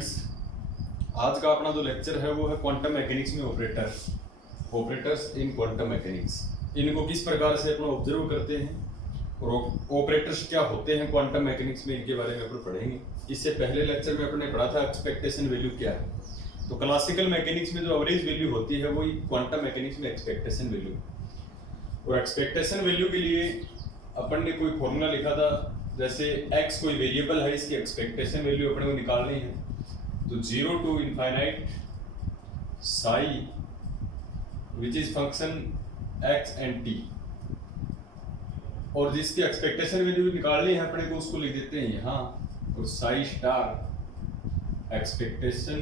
Students, आज का अपना जो लेक्चर है वो है क्वांटम मैकेनिक्स में ऑपरेटर्स इन क्वांटम मैकेनिक्स। इनको किस प्रकार से अपन ऑब्जर्व करते हैं और ऑपरेटर्स क्या होते हैं क्वांटम मैकेनिक्स में, इनके बारे में अपन पढ़ेंगे। इससे पहले लेक्चर में अपने पढ़ा था एक्सपेक्टेशन वैल्यू क्या है। तो क्लासिकल मैकेनिक्स में जो एवरेज वैल्यू होती है वही क्वांटम मैकेनिक्स में एक्सपेक्टेशन वैल्यू। और एक्सपेक्टेशन वैल्यू के लिए अपन ने कोई फॉर्मूला लिखा था, जैसे x कोई वेरिएबल है, इसकी एक्सपेक्टेशन वैल्यू अपने को निकालनी है। तो 0 to infinite Sai which is function x and t, और जिसकी एक्सपेक्टेशन वैल्यू निकालनी है अपने को उसको लिख देते हैं यहाँ। और psi star expectation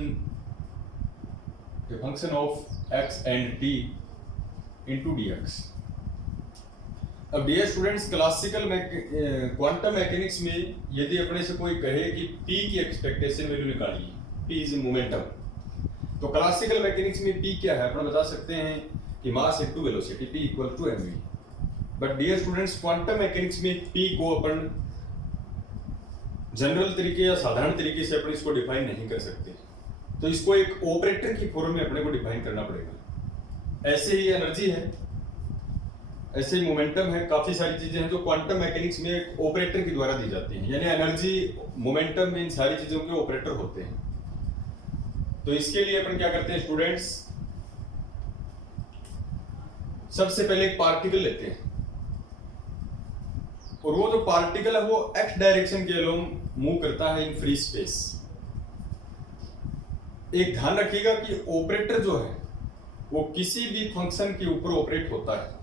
function of x and t into dx। अब dear students, classical quantum mechanics में यदि अपने से कोई कहे कि p की एक्सपेक्टेशन वैल्यू निकालिए, p इज मोमेंटम, तो क्लासिकल मैकेनिक्स में p क्या है अपन बता सकते हैं कि mass into velocity, p equal to mv। But dear students, quantum mechanics में p को अपन जनरल तरीके या साधारण तरीके से अपन इसको डिफाइन नहीं कर सकते, तो इसको एक ऑपरेटर की फॉर्म में अपने को डिफाइन करना पड़ेगा। ऐसे ही एनर्जी है, ऐसे ही मोमेंटम है, काफी सारी चीजें हैं जो क्वांटम मैकेनिक्स में एक ऑपरेटर के द्वारा दी जाती हैं। यानी एनर्जी, मोमेंटम, इन सारी चीजों के ऑपरेटर होते हैं। तो इसके लिए अपन क्या करते हैं स्टूडेंट्स, सबसे पहले एक पार्टिकल लेते हैं, और वो जो पार्टिकल है वो x डायरेक्शन के अलोंग मूव करता है इन फ्री स्पेस। एक ध्यान रखिएगा कि ऑपरेटर जो है वो किसी भी फंक्शन के ऊपर ऑपरेट होता है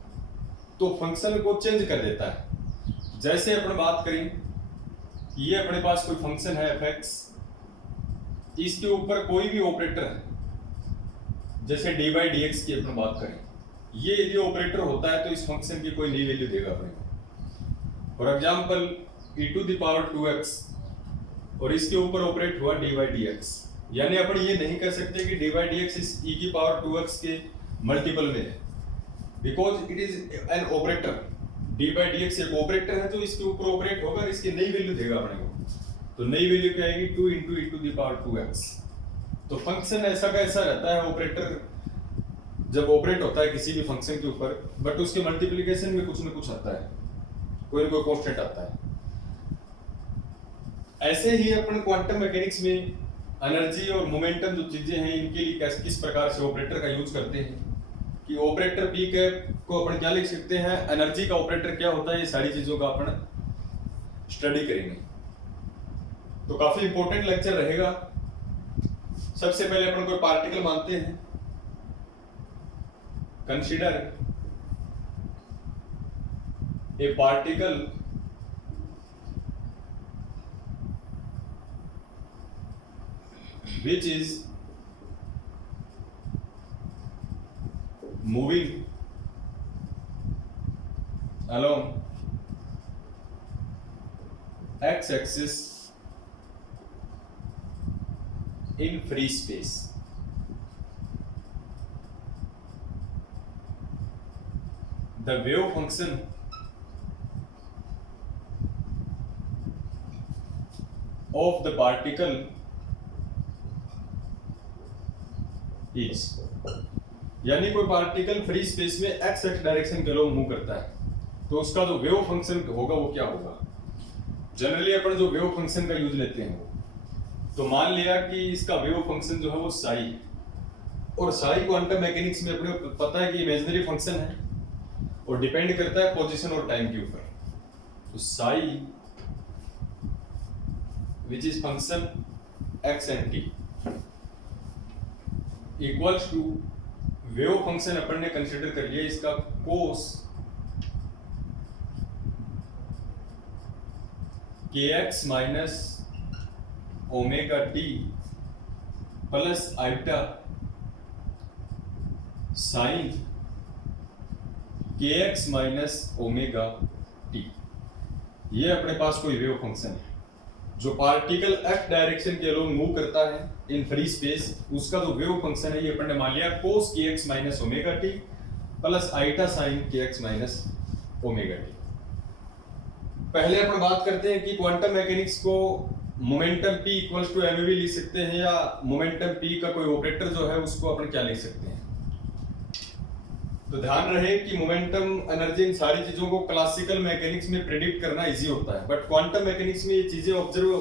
तो फंक्शन को चेंज कर देता है। जैसे अपन बात करें, ये अपने पास कोई फंक्शन है fx, इसके ऊपर कोई भी ऑपरेटर है, जैसे dy dx की अपन बात करें, ये यदि ऑपरेटर होता है तो इस फंक्शन की कोई नई वैल्यू देगा अपने को। For example e to the power 2x, और इसके ऊपर ऑपरेट हुआ dy dx। यानी अपन ये नहीं कर सकते कि dy dx इस e की पावर 2x के मल्टीपल में है, because it is an operator. dy dx एक ऑपरेटर है तो इसके ऊपर ऑपरेट होगा, इसकी नई वैल्यू देगा अपने को। तो नई वैल्यू क्या आएगी, 2 into e to the power 2x। तो फंक्शन ऐसा का ऐसा रहता है, ऑपरेटर जब ऑपरेट होता है किसी भी फंक्शन के ऊपर, बट उसके मल्टीप्लिकेशन में कुछ ना कुछ आता है, कोई ना कोई कांस्टेंट आता है। ऐसे ही अपन क्वांटम मैकेनिक्स में एनर्जी और मोमेंटम जो चीजें हैं, इनके लिए किस प्रकार से ऑपरेटर का यूज करते हैं, कि ऑपरेटर p को अपन क्या लिख सकते हैं, एनर्जी का ऑपरेटर क्या होता है, ये सारी चीजों का अपन स्टडी करेंगे। तो काफी इंपॉर्टेंट लेक्चर रहेगा। सबसे पहले अपन कोई पार्टिकल मानते हैं, consider a particle which is moving along x-axis in free space. The wave function of the particle is, यानी कोई पार्टिकल फ्री स्पेस में एक्स एक्स डायरेक्शन के अलोंग मूव करता है तो उसका जो वेव फंक्शन होगा वो क्या होगा। जनरली अपन जो वेव फंक्शन का यूज लेते हैं वो, तो मान लिया कि इसका वेव फंक्शन जो है वो साई है, और साई क्वांटम मैकेनिक्स में अपने को पता है कि इमेजिनरी फंक्शन है और डिपेंड करता है पोजीशन और टाइम के ऊपर। तो psi which is function x and t equals to wave function अपन ने कंसीडर कर लिया इसका cos kx minus omega t plus iota sine kx minus omega t. ये अपने पास कोई वेव फंक्शन है जो पार्टिकल x डायरेक्शन के अलोंग मूव करता है इन फ्री स्पेस। उसका जो वेव फंक्शन है ये अपन ने मान लिया cos kx minus omega t plus iota sine kx minus omega t. पहले अपन बात करते हैं कि क्वांटम मैकेनिक्स को momentum p equals to m भी लिख सकते हैं, या मोमेंटम p का कोई ऑपरेटर जो है उसको अपन क्या लिख सकते हैं। तो ध्यान रहे कि मोमेंटम एनर्जी इन सारी चीजों को क्लासिकल मैकेनिक्स में प्रेडिक्ट करना इजी होता है, बट क्वांटम मैकेनिक्स में ये चीजें ऑब्जर्व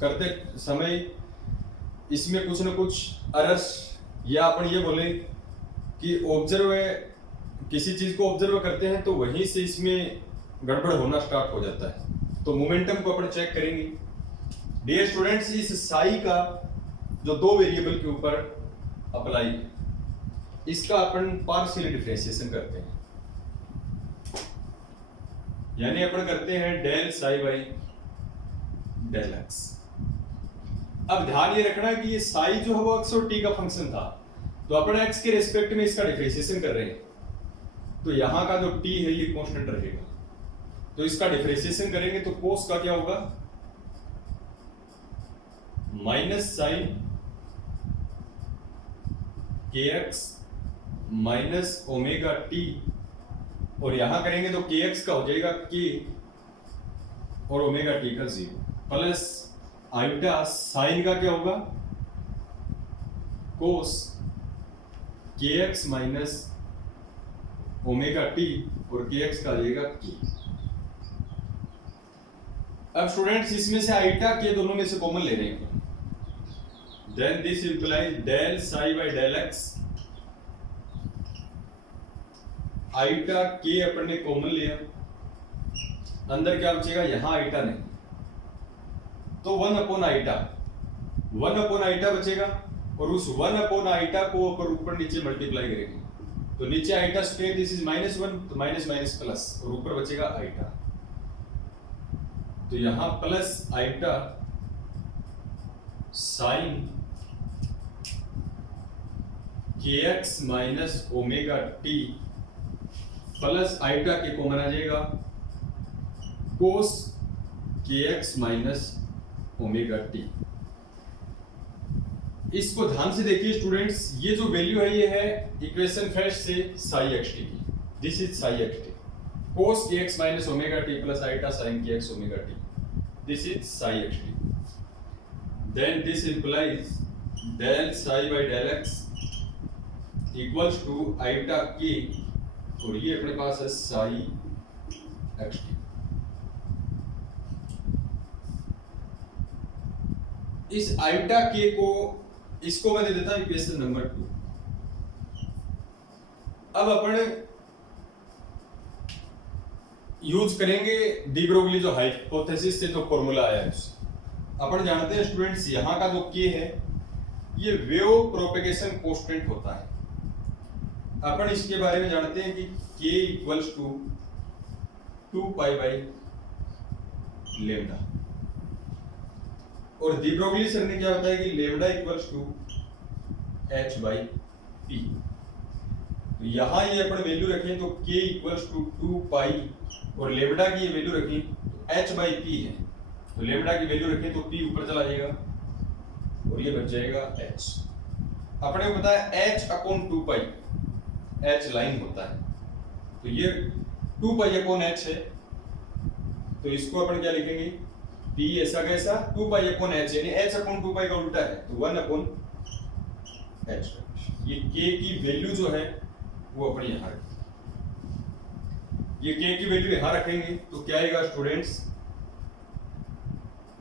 करते समय इसमें कुछ न कुछ एरर्स, या अपन ये बोले कि ऑब्जर्व किसी चीज को ऑब्जर्व करते हैं तो वहीं से इसमें गड़बड़ होना स्टार्ट हो जाता है। तो मोमेंटम को अपन चेक करेंगे। डियर स्टूडेंट्स, इस साई का जो दो वेरिएबल के ऊपर अप्लाई है, इसका अपन पार्शियल डिफरेंशिएशन करते हैं, यानी अपन करते हैं del psi by del x. अब ध्यान ये रखना कि ये साई जो है वो एक्स और टी का फंक्शन था, तो अपन एक्स के रिस्पेक्ट में इसका डिफरेंशिएशन कर रहे हैं, तो यहां का जो टी है ये कांस्टेंट रहेगा, तो इसका डिफरेंशिएशन करेंगे तो कोस का क्या होगा, माइनस साइन के एक्स माइनस ओमेगा टी, और यहां करेंगे तो के एक्स का हो जाएगा के और ओमेगा टी का 0, प्लस आइटा साइन का क्या होगा, कोस के एक्स माइनस ओमेगा टी, और के एक्स का आ जाएगा के। अब स्टूडेंट्स इसमें से आइटा के दोनों में से कॉमन ले रहे हैं, then this implies del psi by del x. Iota के अपन ने कॉमन लिया, अंदर क्या बचेगा, यहां आइटा नहीं, तो 1 अपॉन आइटा, 1 अपॉन आइटा बचेगा, और उस 1 अपॉन आइटा को ऊपर नीचे मल्टीप्लाई करेंगे, तो नीचे आइटा स्क्वायर, दिस इज -1, तो माइनस माइनस प्लस, और ऊपर बचेगा आइटा, तो यहां प्लस आइटा साइन के x minus omega t, plus iota के कॉमन आ जाएगा कोस के एक्स माइनस ओमेगा टी। इसको ध्यान से देखिए स्टूडेंट्स, ये जो वैल्यू है ये है इक्वेशन फर्स्ट से साई एक्स टी की, this is psi x t, cos के x minus omega t plus iota sine के x omega t, this is psi x t. Then this implies del psi by del x equals to iota k, और ये अपने पास है psi x t. इस iota k को, इसको मैं दे देता हूं इक्वेशन नंबर 2। अब अपन यूज करेंगे डी ब्रोगली जो हाइपोथेसिस से जो फॉर्मूला आया है, अपन जानते हैं स्टूडेंट्स यहां का जो के है ये वेव प्रोपेगेशन कांस्टेंट होता है। अपन इसके बारे में जानते हैं कि k equals to 2 pi by lambda, और डी ब्रोगली सर ने क्या बताया कि lambda equals to h by p. तो यहां ये अपन वैल्यू रखें तो k इक्वल्स टू 2 पाई, और लेमडा की ये वैल्यू रखें तो h बाई पी है, तो लेमडा की वैल्यू रखें तो p ऊपर चला जाएगा और ये बच जाएगा h। अपने को पता है h अपॉन 2 पाई, h लाइन होता है, तो ये 2 पाई अपॉन h है, तो इसको अपन क्या लिखेंगे, p ऐसा कैसा 2 पाई अपॉन h, यानी h अपॉन 2 पाई का उल्टा है, तो 1 अपॉन h। ये k की वैल्यू जो है वो अपन यहां रखेंगे, ये k की वैल्यू यहां रखेंगे तो क्या आएगा students,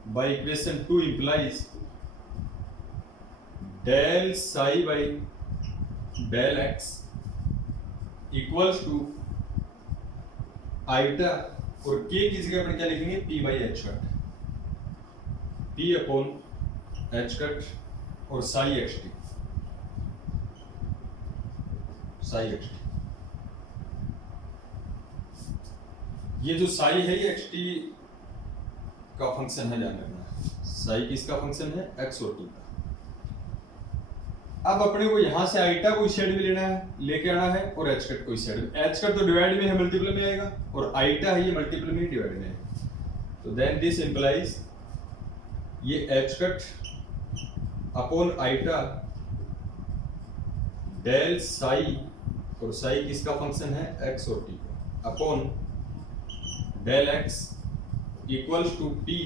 by equation 2 implies del psi by del x equals to iota, और k की जगह अपन क्या लिखेंगे, p by h cut, p upon h cut और psi x t, psi x t. ये जो साई है ये एक्स टी का फंक्शन है, ध्यान रखना, साई किसका फंक्शन है, एक्स और टी का। अब अपने को यहां से आइटा को इस साइड में लेना है, लेके आना है, और एच कट को इस साइड में, एच कट तो डिवाइड में है मल्टीपल में आएगा, और आइटा है ये मल्टीपल में डिवाइड में है, तो देन दिस इंप्लाइज ये h cut upon iota del psi, और साई किसका फंक्शन है, एक्स और टी का, upon del x equals to p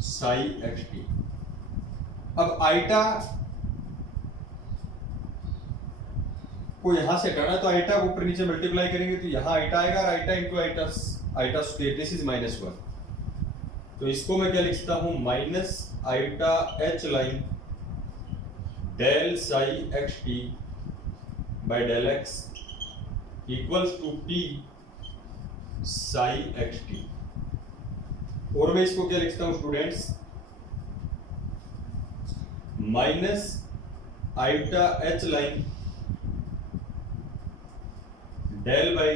psi x t. अब आइटा को यहां से हटाना है तो आइटा को ऊपर नीचे मल्टीप्लाई करेंगे तो यहां आइटा आएगा और iota into iota, iota square, this is -1। तो इसको मैं क्या लिख सकता हूं, minus iota h line del psi x t by del x equals to p psi x t. और मैं इसको क्या लिखता हूं students, minus iota h line del by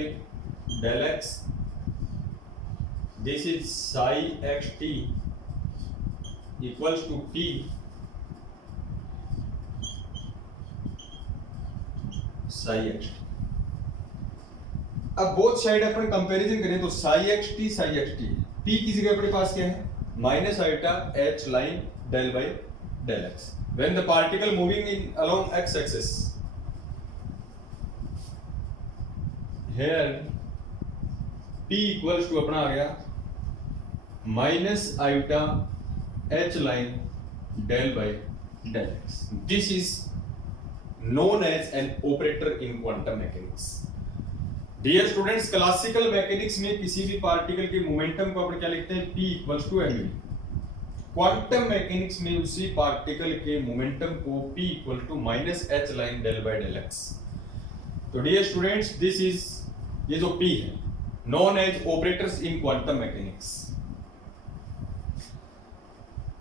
del x, this is psi x t equals to p psi x t. अब both side अपन comparison करें तो साई एक्स टी पी की जगह अपने पास क्या है, minus iota h line del by del x when the particle moving in along x axis. Here P equals to अपना आ गया minus iota h line del by del x. This is known as an operator in quantum mechanics. Dear students, classical mechanics में किसी भी particle के momentum को अपन क्या लिखते हैं, P equals to m. Quantum mechanics में उसी पार्टिकल के मोमेंटम को P equal to minus h line del by del x. तो डियर स्टूडेंट्स, दिस इज, ये जो P है known as operators in quantum mechanics.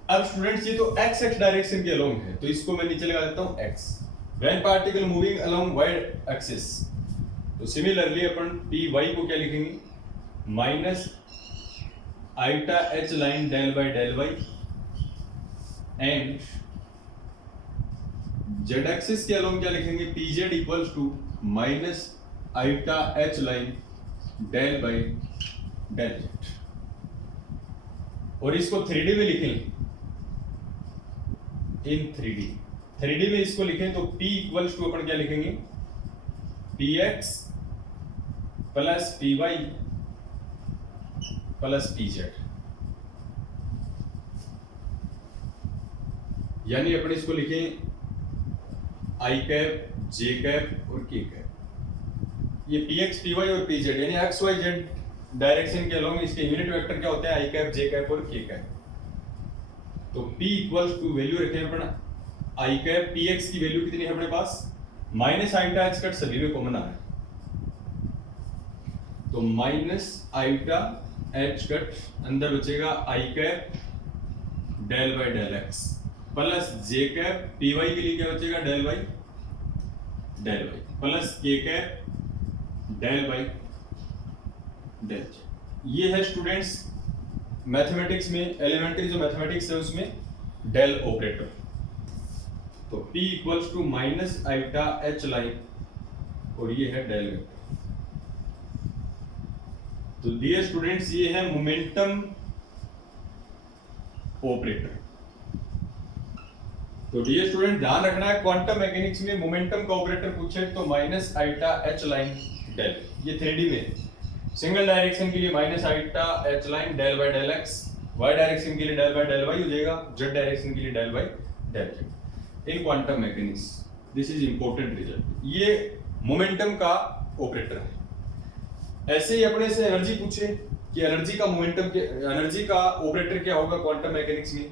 अब स्टूडेंट्स ये तो x x डायरेक्शन के अलोंग है तो इसको मैं नीचे लगा देता हूं x। When particle moving along y axis, तो सिमिलरली अपन P y को क्या लिखेंगे, minus iota h line del by del y and z axis के अलोंग क्या लिखेंगे, pz equals to minus iota h line del by del z। और इसको 3D में लिखें, इन 3D में इसको लिखें तो P इक्वल्स टू अपन क्या लिखेंगे, px plus py plus pz, यानी अपन इसको लिखें i कैप, j कैप और k कैप। ये px, py और pz यानी x y z डायरेक्शन के अलोंग इसके यूनिट वेक्टर क्या होते हैं, i कैप, j कैप और k कैप। तो p इक्वल्स टू वैल्यू रखें अपन i कैप, px की वैल्यू कितनी है अपने पास, माइनस आइटा h कट सभी में कॉमन आ रहा है तो माइनस आइटा h कट अंदर बचेगा i cap del by del x plus j cap, py के लिए क्या बचेगा, del by del y plus k cap del by del. ये है स्टूडेंट्स मैथमेटिक्स में, एलिमेंट्री जो मैथमेटिक्स है उसमें डेल ऑपरेटर। तो P equals to minus iota h line और ये है डेल वेक्टर। तो डियर स्टूडेंट्स, ये है मोमेंटम ऑपरेटर। तो डियर स्टूडेंट, ध्यान रखना है क्वांटम मैकेनिक्स में मोमेंटम का ऑपरेटर पूछे तो minus iota h line del, ये 3D में सिंगल डायरेक्शन के लिए minus iota h line del by del x, y direction के लिए डेल बाय डेल y हो जाएगा, z डायरेक्शन के लिए del by del z। In quantum mechanics this is important result. ये मोमेंटम का ऑपरेटर है। ऐसे ही अपने से एनर्जी पूछे कि एनर्जी का मोमेंटम के, एनर्जी का ऑपरेटर क्या होगा क्वांटम मैकेनिक्स में।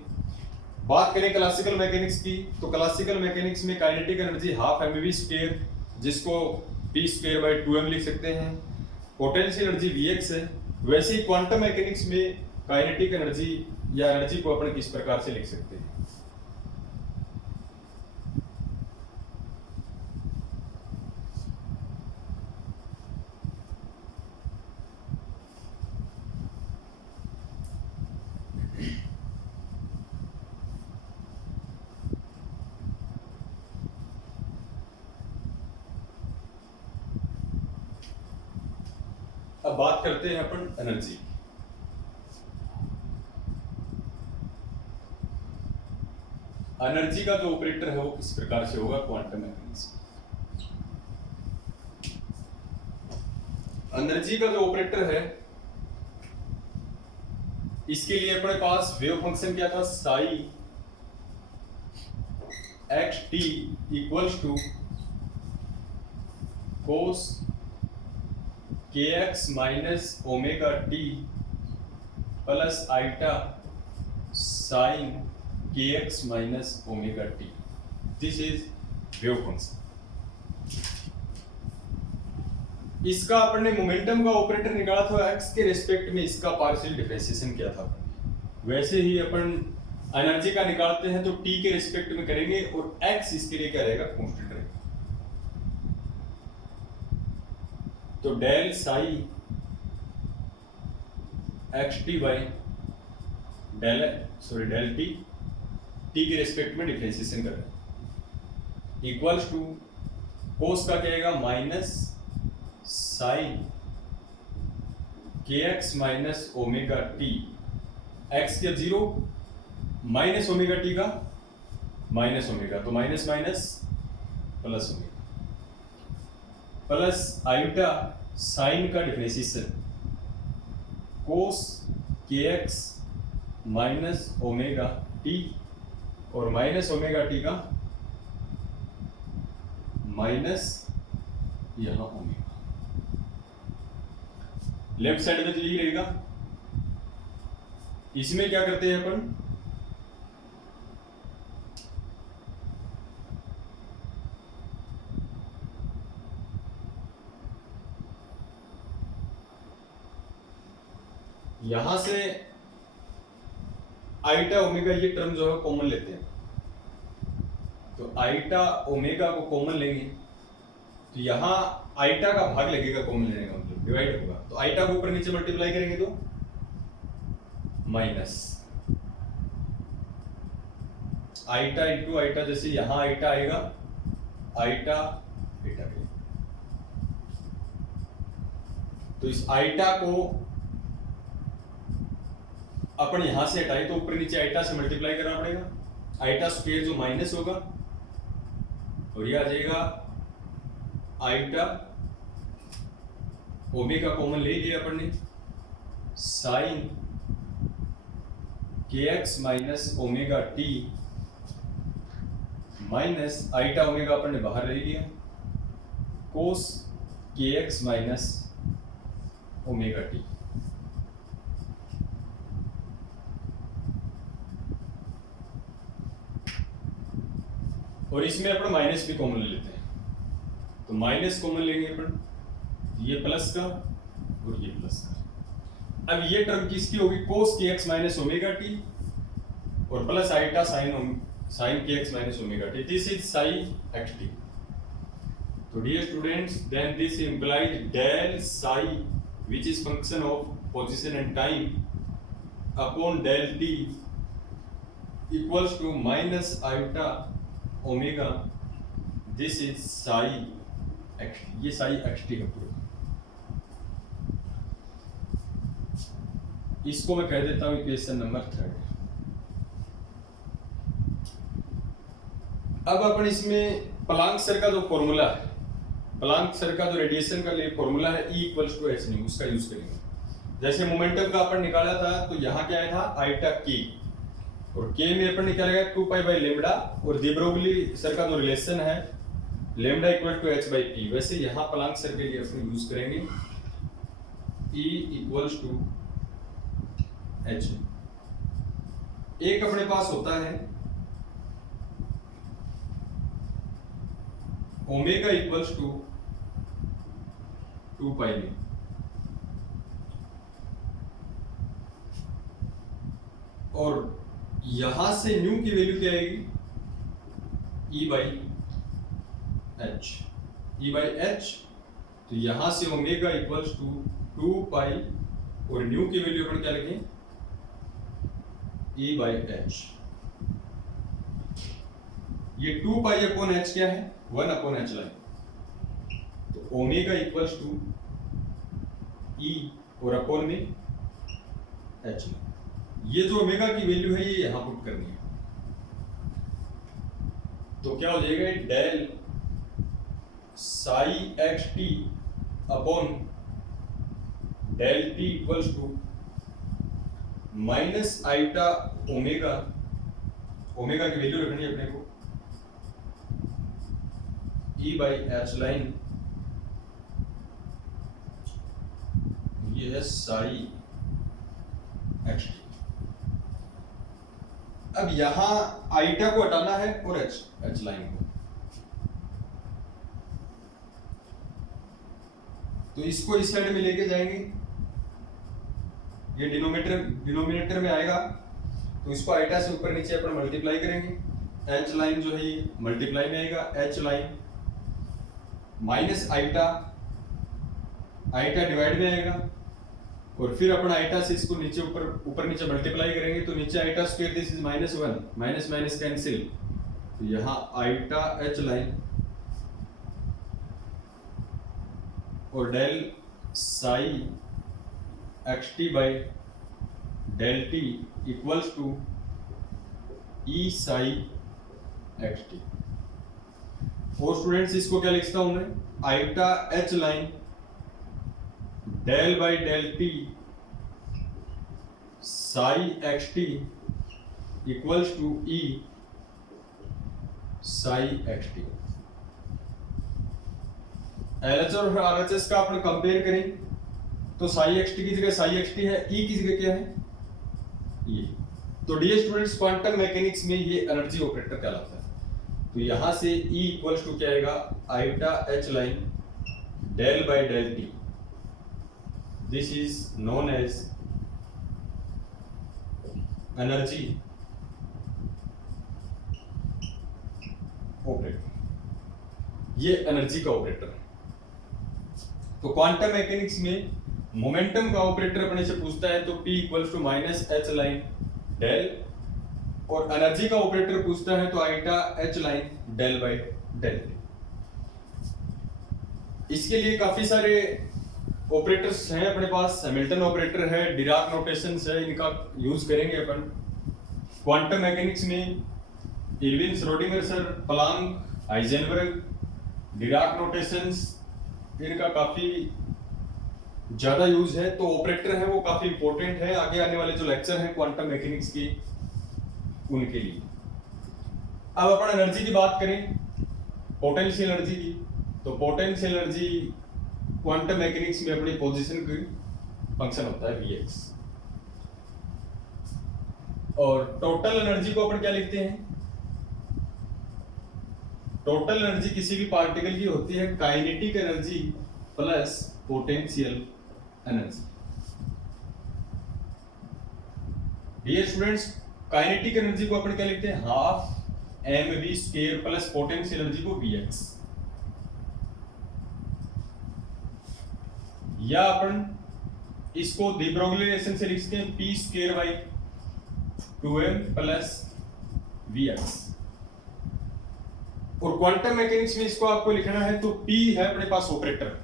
बात करें क्लासिकल मैकेनिक्स की तो क्लासिकल मैकेनिक्स में kinetic energy half mv square, जिसको p स्क्वायर बाय 2m लिख सकते हैं, पोटेंशियल एनर्जी Vx है। वैसे ही क्वांटम मैकेनिक्स में काइनेटिक एनर्जी या एनर्जी को अपन किस प्रकार से लिख सकते हैं। अब बात करते हैं अपन एनर्जी। एनर्जी का जो ऑपरेटर है वो किस प्रकार से होगा क्वांटम मैकेनिक्स। एनर्जी का जो ऑपरेटर है इसके लिए अपने पास वेव फंक्शन क्या था, psi x t equals to cos के x minus omega t plus iota sine के x minus omega t. This is wave function. इसका अपने मोमेंटम का ऑपरेटर निकाला था एक्स के रिस्पेक्ट में, इसका पार्शियल डिफरेंशिएशन किया था। वैसे ही अपन एनर्जी का निकालते हैं तो टी के रिस्पेक्ट में करेंगे और एक्स इसके लिए क्या रहेगा, कांस्टेंट रहेगा। तो del psi x t by del t के रिस्पेक्ट में डिफरेंशिएशन कर रहे हैं इक्वल्स टू कोस का क्या आएगा, माइनस साइन के x minus omega t, x के 0 माइनस ओमेगा टी का माइनस ओमेगा, तो minus minus plus omega plus iota sine का डिफरेंशिएशन कोस के एक्स माइनस ओमेगा टी और माइनस ओमेगा टी का माइनस यहां ओमेगा, लेफ्ट साइड में तो यही रहेगा। इसमें क्या करते हैं अपन, यहां से आइटा ओमेगा ये टर्म जो है कॉमन लेते हैं, तो आइटा ओमेगा को कॉमन लेंगे तो यहां आइटा का भाग लगेगा, कॉमन लेने का मतलब डिवाइड होगा, तो आइटा को ऊपर नीचे मल्टीप्लाई करेंगे तो माइनस आइटा इंटू आइटा, जैसे यहां आइटा आएगा आइटा आइटा के, तो इस आइटा को अपन यहां से हटाए तो ऊपर नीचे आइटा से मल्टीप्लाई करना पड़ेगा, आइटा स्क्वायर जो माइनस होगा और ये आ जाएगा आइटा ओमेगा कॉमन ले लिया अपन ने, साइन के x minus omega t minus iota omega अपन ने बाहर ले लिया, कोस के एक्स माइनस ओमेगा टी। और इसमें अपन माइनस भी कॉमन ले लेते हैं, तो माइनस कॉमन लेंगे अपन, ये प्लस का और ये प्लस का। अब ये टर्म किसकी होगी, कोस के एक्स माइनस ओमेगा टी और प्लस आइटा साइन के x minus omega t, this is psi x t. तो dear students, then this implies del psi which is function of position and time upon del t equals to minus iota omega, this is psi x, ये psi x T है पूरा। इसको मैं कह देता हूं equation number 3। अब अपन इसमें प्लांक सर का जो फॉर्मूला है, प्लांक सर का जो रेडिएशन का लिए फॉर्मूला है E equals to h nu, उसका यूज करेंगे। जैसे मोमेंटम का अपन निकाला था तो यहाँ क्या आया था आइटा के, और के में अपन निकाला गया 2 पाई बाई लेमडा, और डी ब्रोगली सर का जो रिलेशन है lambda equal to h by p, वैसे यहाँ प्लांक सर के लिए अपन यूज करेंगे E इक्वल्स टू एच। एक अपने पास होता है ओमेगा इक्वल्स टू 2 पाई में, और यहां से न्यू की वैल्यू क्या आएगी, E by H, E by H. तो यहां से ओमेगा इक्वल्स टू 2 पाई और न्यू की वैल्यू अपन क्या लिखें, E बाई एच। ये 2 पाई अपॉन एच क्या है, 1 अपॉन एच लाइन, तो ओमेगा इक्वल्स टू E और अपॉन में एच लाइन। ये जो ओमेगा की वैल्यू है ये यहां पुट करनी है, तो क्या हो जाएगा del psi x t upon del t equals to minus iota omega, omega की वैल्यू रखनी है अपने को, ई बाई एच लाइन, ये है साई एच टी। अब यहां आइटा को हटाना है और एच लाइन को, तो इसको इस साइड में लेके जाएंगे, ये डिनोमिनेटर में आएगा, तो इसको आइटा से ऊपर नीचे अपन मल्टीप्लाई करेंगे, एच लाइन जो है ये मल्टीप्लाई में आएगा, h line minus iota, iota divide में आएगा, और फिर अपन आइटा से इसको नीचे ऊपर नीचे मल्टीप्लाई करेंगे, तो नीचे iota square, this is -1, minus minus cancel, तो यहां आइटा एच लाइन और del psi x t by del t equals to E psi x t. और स्टूडेंट्स इसको क्या लिखता हूं मैं, iota h line del by del t psi x t equals to E psi x t. LHS और RHS का अपन compare करें तो साई एक्स टी की जगह साई एक्स टी है, ई की जगह क्या है ये। तो डियर स्टूडेंट्स, क्वांटम मैकेनिक्स में ये एनर्जी ऑपरेटर कहलाता है। तो यहां से ई इक्वल्स टू क्या आएगा, iota h line del by del t, this is known as energy operator, ये एनर्जी का ऑपरेटर है। तो क्वांटम मैकेनिक्स में मोमेंटम का ऑपरेटर अपने से पूछता है तो P equals to minus h line del, और एनर्जी का ऑपरेटर पूछता है तो iota h line del by del. इसके लिए काफी सारे ऑपरेटर्स हैं अपने पास, हैमिल्टन ऑपरेटर है, डिराक नोटेशंस है, इनका यूज करेंगे अपन। क्वांटम मैकेनिक्स में Irwin Schrodinger, Planck, Heisenberg, Dirac notations, इनका काफी ज्यादा यूज है। तो ऑपरेटर है वो काफी इंपॉर्टेंट है आगे आने वाले जो लेक्चर हैं क्वांटम मैकेनिक्स की, उनके लिए। अब अपन एनर्जी की बात करें, पोटेंशियल एनर्जी की, तो पोटेंशियल एनर्जी क्वांटम मैकेनिक्स में अपनी पोजीशन की फंक्शन होता है Vx, और टोटल एनर्जी को अपन क्या लिखते हैं, टोटल एनर्जी किसी भी पार्टिकल की होती है kinetic energy plus potential energy. Dear students, kinetic energy को अपन क्या लिखते हैं, half mv square plus potential energy को Vx, या अपन इसको डी ब्रोगली रिलेशन से लिखते हैं p square by 2m plus Vx। और क्वांटम मैकेनिक्स में इसको आपको लिखना है तो P है अपने पास ऑपरेटर,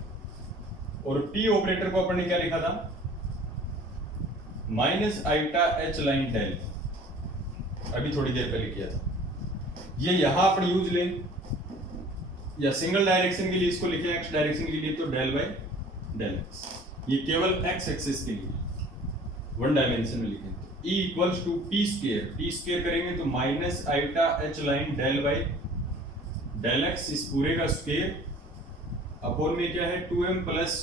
और P ऑपरेटर को अपन ने क्या लिखा था, minus iota h line del, अभी थोड़ी देर पहले किया था। ये यहां अपन यूज लें, या सिंगल डायरेक्शन के लिए इसको लिखें, एक्स डायरेक्शन के लिए तो डेल बाय डेल एक्स, ये केवल एक्स एक्सिस के लिए वन डायमेंशन में लिखें। तो E equals to p square करेंगे तो minus iota h line del by del x, इस पूरे का स्क्वायर अपॉन में क्या है 2m प्लस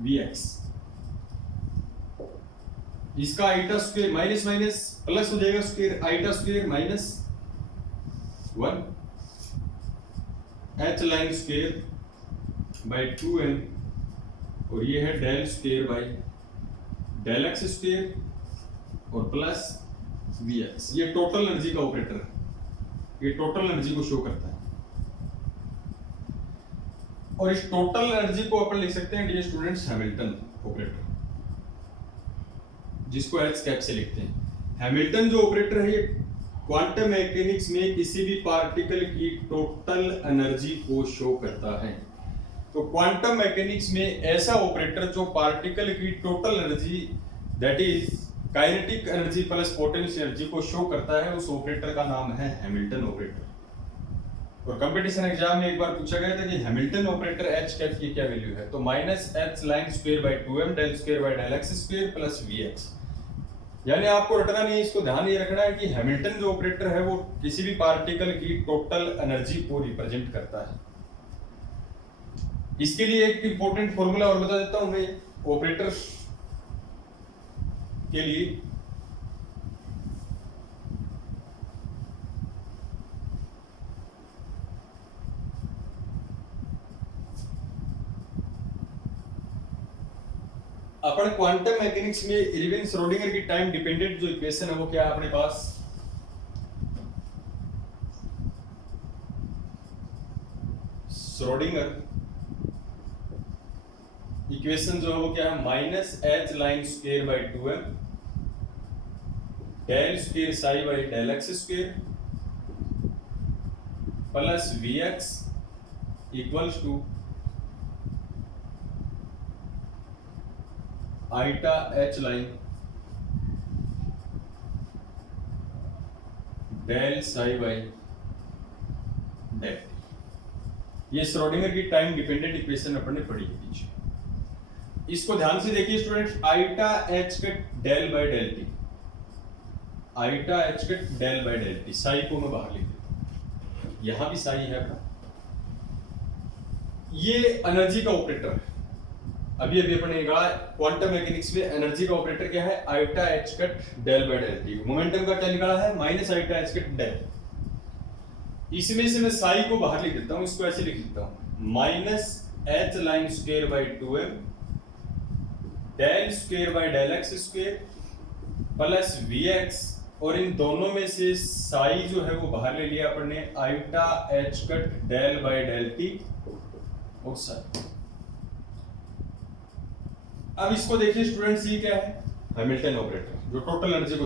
Vx, इसका iota square minus minus plus हो जाएगा square, iota square minus 1 h line square by 2m, और ये है del square by del x square और प्लस Vx। ये टोटल एनर्जी का ऑपरेटर है, ये टोटल एनर्जी को शो करता है। और इस टोटल एनर्जी को अपन लिख सकते हैं डियर स्टूडेंट्स हैमिल्टन ऑपरेटर, जिसको H कैप से लिखते हैं। हैमिल्टन जो ऑपरेटर है ये क्वांटम मैकेनिक्स में किसी भी पार्टिकल की टोटल एनर्जी को शो करता है। तो क्वांटम मैकेनिक्स में ऐसा ऑपरेटर जो पार्टिकल की total energy that is kinetic energy plus potential energy को शो करता है, उस ऑपरेटर का नाम है हैमिल्टन ऑपरेटर। और कंपटीशन एग्जाम में एक बार पूछा गया था कि हैमिल्टन ऑपरेटर H कैप की क्या वैल्यू है, तो minus h line square by 2m del square by del x square plus Vx। यानी आपको रटना नहीं है, इसको ध्यान ये रखना है कि हैमिल्टन जो ऑपरेटर है वो किसी भी पार्टिकल की टोटल एनर्जी को रिप्रेजेंट करता है। इसके लिए एक इंपॉर्टेंट फॉर्मूला और बता देता हूं मैं ऑपरेटर के लिए। अपन क्वांटम मैकेनिक्स में इरविन श्रोडिंगर की टाइम डिपेंडेंट जो इक्वेशन है वो क्या है अपने पास, श्रोडिंगर इक्वेशन जो है वो क्या है, minus h line square by 2m del square psi by del x square plus V x equals to iota h line del psi by del. ये श्रोडिंगर की टाइम डिपेंडेंट इक्वेशन अपन ने पढ़ी है पीछे। इसको ध्यान से देखिए student, iota h cut del by del t, iota h cut del by del t, psi को मैं बाहर लिख देता हूं, यहां भी साई है अपना। ये एनर्जी का ऑपरेटर है। अभी अभी अपने क्वांटम मैकेनिक्स में एनर्जी का ऑपरेटर क्या है, iota h cut del by del t. Momentum का क्या निकाला है, minus iota h cut del. इसमें से मैं साई को बाहर लिख देता हूं, इसको ऐसे लिख देता हूं, minus h line square by 2m del square by del x square plus V x, और इन दोनों में से साई जो है वो बाहर ले लिया अपन ने, iota h cut del by del t और साई। अब इसको देखिए स्टूडेंट्स, ये क्या है, हैमिल्टन ऑपरेटर जो टोटल एनर्जी